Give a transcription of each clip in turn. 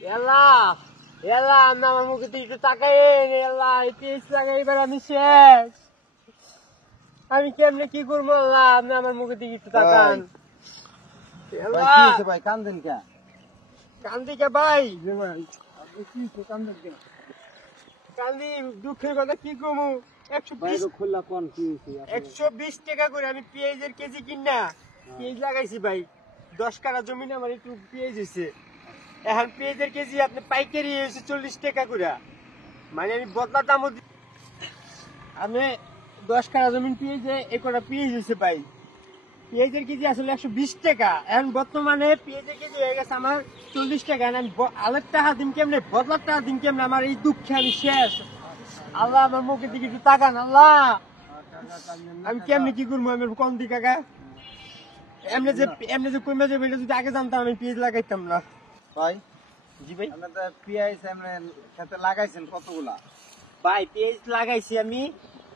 এলা এলা আমার মুখে তুই একটু তাকাইন। এলা পিস লাগাই এবার আমি শেষ। আমি কেমনে কি করবো? আল্লাহ আপনি আমার মুখে দিকে একটু তাকান। ভাই কান্দেন কে? কান্দি কে ভাই? কান্দি দুঃখের কথা কি কমু। 120 টাকা করে আমি পেঁয়াজের কেজি কিনা পেঁয়াজ লাগাইছি ভাই। 10 কাঠা জমিনে আমার একটু পেঁয়াজ হয়েছে। এখন পেঁয়াজের কেজি আপনি পাইকারি হয়েছে 40 টাকা করে। মানে আমি বদলা দামও আমি 10 কাঠা জমিন পেঁয়াজে একটা পেঁয়াজ হয়েছে ভাই। পেঁয়াজের কেজি আসলে 120 টাকা। এখন বর্তমানে পেঁয়াজের কেজি হয়ে গেছে আমার 40 টাকা। আমি আলের টাকা দিন কেমনে, বদলার টাকা দিন কেমনে? আমার এই দুঃখে আমি শেষ। আল্লাহ আমার মুখের দিকে একটু তাকান। আল্লাহ আমি কেমনে কি করবো? আমি কম দিই কাকা। এমনি যে কমে যাবে এটা যদি আগে জানতাম আমি পেঁয়াজ লাগাইতাম না ভাই। জি ভাই। আপনাদের পেঁয়াজ খেতে লাগাইছেন কতগুলা? ভাই পেঁয়াজ লাগাইছি আমি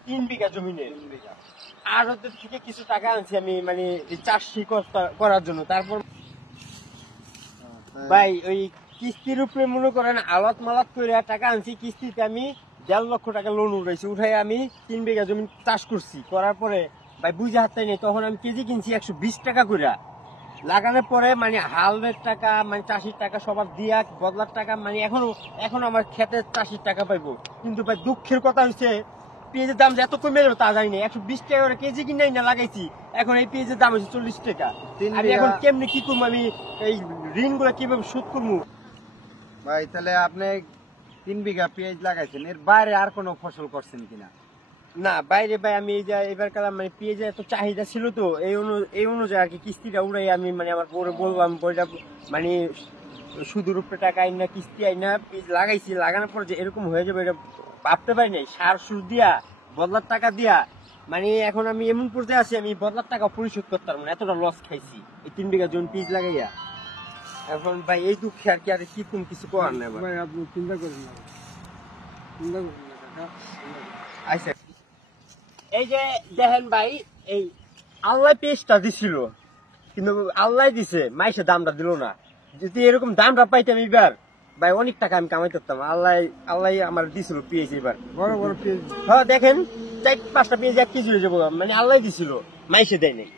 3 বিঘা জমিনে। আর ওদের থেকে কিছু টাকা আনছি আমি মানে চাষি করার জন্য। তারপর ভাই ওই কিস্তির উপরে মনে করেন আলাত মালাত করে টাকা আনছি। কিস্তিতে আমি 1.5 লক্ষ টাকা লোন উঠাইছি। উঠাই আমি 3 বিঘা জমি চাষ করছি। করার পরে ভাই বুঝে হাতটাই নেই, তখন আমি কেজি কিনছি 120 টাকা করে। লাগানোর পরে মানে হালের টাকা মানে চাষির টাকা সবার দিয়া বদলার টাকা মানে এখনো আমার খেতে চাষির টাকা পাইবো। কিন্তু ভাই দুঃখের কথা হচ্ছে পেঁয়াজের দাম যে এত কমে গেল তা জানি না। 120 টাকা করে কেজি কিনে না লাগাইছি, এখন এই পেঁয়াজের দাম হচ্ছে 40 টাকা। আমি এখন কেমনে কি করবো? আমি এই ঋণ গুলা কিভাবে শোধ করবো? ভাই তাহলে আপনি 3 বিঘা পেঁয়াজ লাগাইছেন, এর বাইরে আর কোনো ফসল করছেন কিনা? না বাইরে ভাই আমি এই যে এবার কালাম মানে পেঁয়াজের এত চাহিদা ছিল তো এই অনুযায়ী আর কি কিস্তিটা উড়াই আমি মানে আমার বড় বললাম বইটা মানে সুদের উপরে টাকা আইন না কিস্তি আইন না পেঁয়াজ লাগাইছি। লাগানোর পর যে এরকম হয়ে যাবে এটা ভাবতে পারি নাই। সার সুর দিয়া বদলার টাকা দিয়া মানে এখন আমি এমন পর্যায়ে আছি আমি বদলার টাকা পরিশোধ করতে পারবো না, এতটা লস খাইছি এই 3 বিঘা জমি পেঁয়াজ লাগাইয়া। এখন ভাই এই দুঃখে আর কি আর কি কোন কিছু করার নাই ভাই। আপনি চিন্তা করেন না, আচ্ছা এই যে দেখেন ভাই এই আল্লাহ পেঁয়াজটা দিছিল কিন্তু আল্লাহ দিছে মাইসে দামটা দিল না। যদি এরকম দামটা পাইতাম এবার ভাই অনেক টাকা আমি কামাই করতাম। আল্লাহ আমার দিছিল পেঁয়াজ এবার বড় বড় পেঁয়াজ। হ্যাঁ দেখেন 4-5টা পেঁয়াজ 1 কেজি হয়ে যাবো মানে আল্লাহ দিছিল, মাইসে দেয় নাই।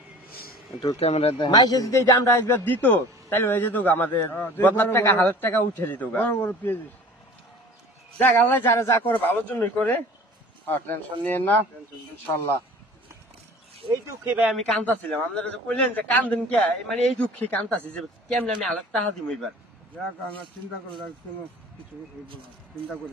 একটু ক্যামেরা দেখেন। মাইসে যদি এই দামটা একবার দিত তাহলে হয়ে যেত আমাদের বদলার টাকা হাজার টাকা উঠে যেত। বড় বড় পেঁয়াজ। যাক আল্লাহ যারা যা করে ভালোর জন্যই করে। টেনশন নিয়েন না, ইনশাআল্লাহ। এই দুঃখে ভাই আমি কান্দাছিলাম। আপনারা যে কইলেন যে কান্দেন কে, মানে এই দুঃখে কান্দাছি যে কেমনে আমি আলাদা টাকা দিব এবার। চিন্তা করে কিছু চিন্তা করে